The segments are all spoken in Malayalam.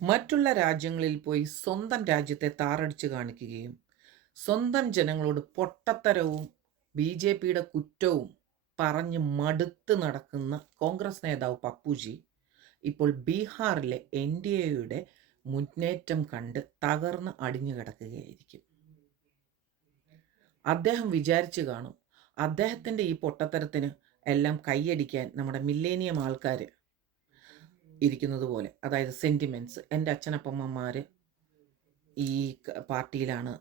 മറ്റുള്ള രാജ്യങ്ങളിൽ പോയി സ്വന്തം രാജ്യത്തെ താറടിച്ച് കാണിക്കുകയും സ്വന്തം ജനങ്ങളോട് പൊട്ടത്തരവും ബി.ജെ.പിയുടെ കുറ്റവും പറഞ്ഞ് മടുത്ത് നടക്കുന്ന കോൺഗ്രസ് നേതാവ് പപ്പുജി ഇപ്പോൾ ബീഹാറിലെ എൻ.ഡി.എയുടെ മുന്നേറ്റം കണ്ട് തകർന്ന് അടിഞ്ഞു കിടക്കുകയായിരിക്കും. അദ്ദേഹം വിചാരിച്ചു കാണും, അദ്ദേഹത്തിൻ്റെ ഈ പൊട്ടത്തരത്തിന് എല്ലാം കൈയടിക്കാൻ നമ്മുടെ മില്ലേനിയം ആൾക്കാർ ഇരിക്കുന്നത് പോലെ, അതായത് സെൻറ്റിമെൻറ്റ്സ്. എൻ്റെ അച്ഛനപ്പമ്മമാർ ഈ പാർട്ടിയിലാണ്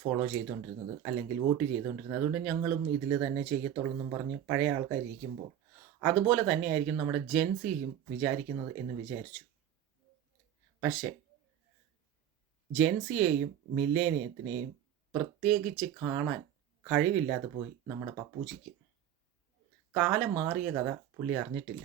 ഫോളോ ചെയ്തുകൊണ്ടിരുന്നത്, അല്ലെങ്കിൽ വോട്ട് ചെയ്തുകൊണ്ടിരുന്നത്, അതുകൊണ്ട് ഞങ്ങളും ഇതിൽ തന്നെ ചെയ്യത്തുള്ളൂ എന്നും പറഞ്ഞ് പഴയ ആൾക്കാരിയ്ക്കുമ്പോൾ അതുപോലെ തന്നെയായിരിക്കും നമ്മുടെ ജെൻസിയും വിചാരിക്കുന്നത് എന്ന് വിചാരിച്ചു. പക്ഷേ ജെൻസിയെയും മില്ലേനിയത്തിനെയും പ്രത്യേകിച്ച് കാണാൻ കഴിവില്ലാതെ പോയി നമ്മുടെ പപ്പൂജിക്ക്. കാലം മാറിയ കഥ പുള്ളി അറിഞ്ഞിട്ടില്ല.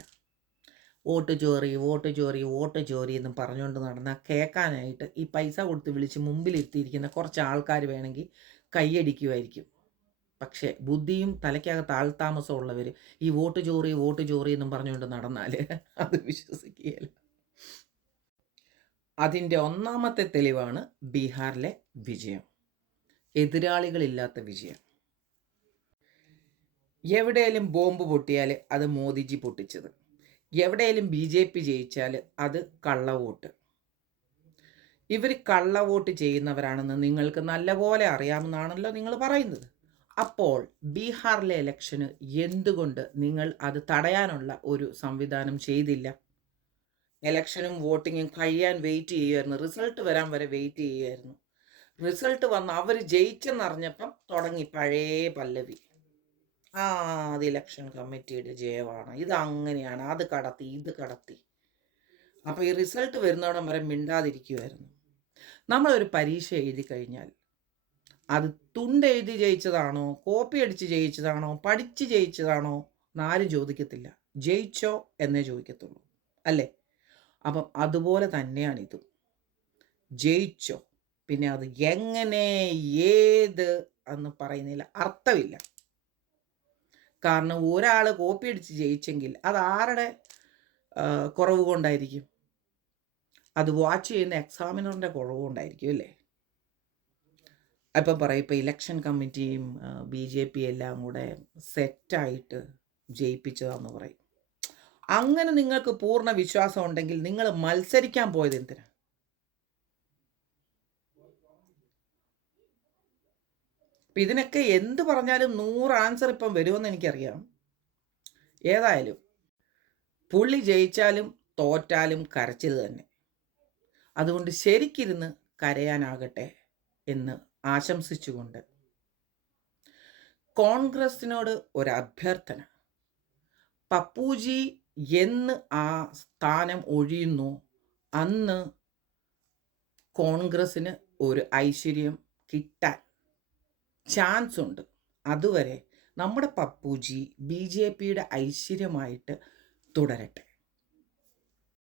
വോട്ട് ചോറി വോട്ട് ചോറി വോട്ട് ചോറി എന്നും പറഞ്ഞുകൊണ്ട് നടന്നാൽ കേൾക്കാനായിട്ട് ഈ പൈസ കൊടുത്ത് വിളിച്ച് മുമ്പിലിരുത്തിയിരിക്കുന്ന കുറച്ച് ആൾക്കാർ വേണമെങ്കിൽ കൈയടിക്കുമായിരിക്കും. പക്ഷേ ബുദ്ധിയും തലയ്ക്കകത്ത് ആൾതാമസം ഉള്ളവർ ഈ വോട്ട് ചോറി എന്നും പറഞ്ഞുകൊണ്ട് നടന്നാൽ അത് വിശ്വസിക്കുകയില്ല. അതിൻ്റെ ഒന്നാമത്തെ തെളിവാണ് ബീഹാറിലെ വിജയം, എതിരാളികളില്ലാത്ത വിജയം. എവിടെയെങ്കിലും ബോംബ് പൊട്ടിയാൽ അത് മോദിജി പൊട്ടിച്ചത്, എവിടെയെങ്കിലും ബി.ജെ.പി ജയിച്ചാൽ അത് കള്ളവോട്ട്. ഇവർ കള്ളവോട്ട് ചെയ്യുന്നവരാണെന്ന് നിങ്ങൾക്ക് നല്ലപോലെ അറിയാമെന്നാണല്ലോ നിങ്ങൾ പറയുന്നത്. അപ്പോൾ ബീഹാറിലെ ഇലക്ഷന് എന്തുകൊണ്ട് നിങ്ങൾ അത് തടയാനുള്ള ഒരു സംവിധാനം ചെയ്തില്ല? ഇലക്ഷനും വോട്ടിങ്ങും കഴിയാൻ വെയിറ്റ് ചെയ്യുമായിരുന്നു, റിസൾട്ട് വരാൻ വരെ വെയിറ്റ് ചെയ്യുമായിരുന്നു. റിസൾട്ട് വന്ന് അവർ ജയിച്ചെന്നറിഞ്ഞപ്പം തുടങ്ങി പഴയ പല്ലവി. അത് ഇലക്ഷൻ കമ്മിറ്റിയുടെ ജയമാണ്, ഇത് അങ്ങനെയാണ്, അത് കടത്തി ഇത് കടത്തി. അപ്പോൾ ഈ റിസൾട്ട് വരുന്നവിടം വരെ മിണ്ടാതിരിക്കുമായിരുന്നു. നമ്മളൊരു പരീക്ഷ എഴുതി കഴിഞ്ഞാൽ അത് തുണ്ടെഴുതി ജയിച്ചതാണോ, കോപ്പി അടിച്ച് ജയിച്ചതാണോ, പഠിച്ച് ജയിച്ചതാണോ എന്നാരും ചോദിക്കത്തില്ല. ജയിച്ചോ എന്നേ ചോദിക്കത്തുള്ളൂ, അല്ലേ? അപ്പം അതുപോലെ തന്നെയാണിതും. ജയിച്ചോ, പിന്നെ അത് എങ്ങനെ ഏത് എന്ന് പറയുന്നതിൽ അർത്ഥമില്ല. കാരണം ഒരാൾ കോപ്പി അടിച്ച് ജയിച്ചെങ്കിൽ അത് ആരുടെ കുറവ് കൊണ്ടായിരിക്കും? അത് വാച്ച് ചെയ്യുന്ന എക്സാമിനറിൻ്റെ കുറവ് കൊണ്ടായിരിക്കും, അല്ലേ? അപ്പം പറയും ഇപ്പോൾ ഇലക്ഷൻ കമ്മിറ്റിയും ബി.ജെ.പി എല്ലാം കൂടെ സെറ്റായിട്ട് ജയിപ്പിച്ചതാണെന്ന് പറയും. അങ്ങനെ നിങ്ങൾക്ക് പൂർണ്ണ വിശ്വാസം ഉണ്ടെങ്കിൽ നിങ്ങൾ മത്സരിക്കാൻ പോയത് എന്തിനാ? ഇതിനൊക്കെ എന്ത് പറഞ്ഞാലും 100 ആൻസർ ഇപ്പം വരുമെന്ന് എനിക്കറിയാം. ഏതായാലും പുള്ളി ജയിച്ചാലും തോറ്റാലും കരച്ചിൽ തന്നെ. അതുകൊണ്ട് ശരിക്കിരുന്ന് കരയാനാകട്ടെ എന്ന് ആശംസിച്ചുകൊണ്ട് കോൺഗ്രസിനോട് ഒരു അഭ്യർത്ഥന. പപ്പുജി എന്ന് ആ സ്ഥാനം ഒഴിയുന്നു അന്ന് കോൺഗ്രസ്സിന് ഒരു ഐശ്വര്യം കിട്ടാൻ ചാൻസ് ഉണ്ട്. അതുവരെ നമ്മുടെ പപ്പുജി ബി.ജെ.പിയുടെ ഐശ്വര്യമായിട്ട് തുടരട്ടെ.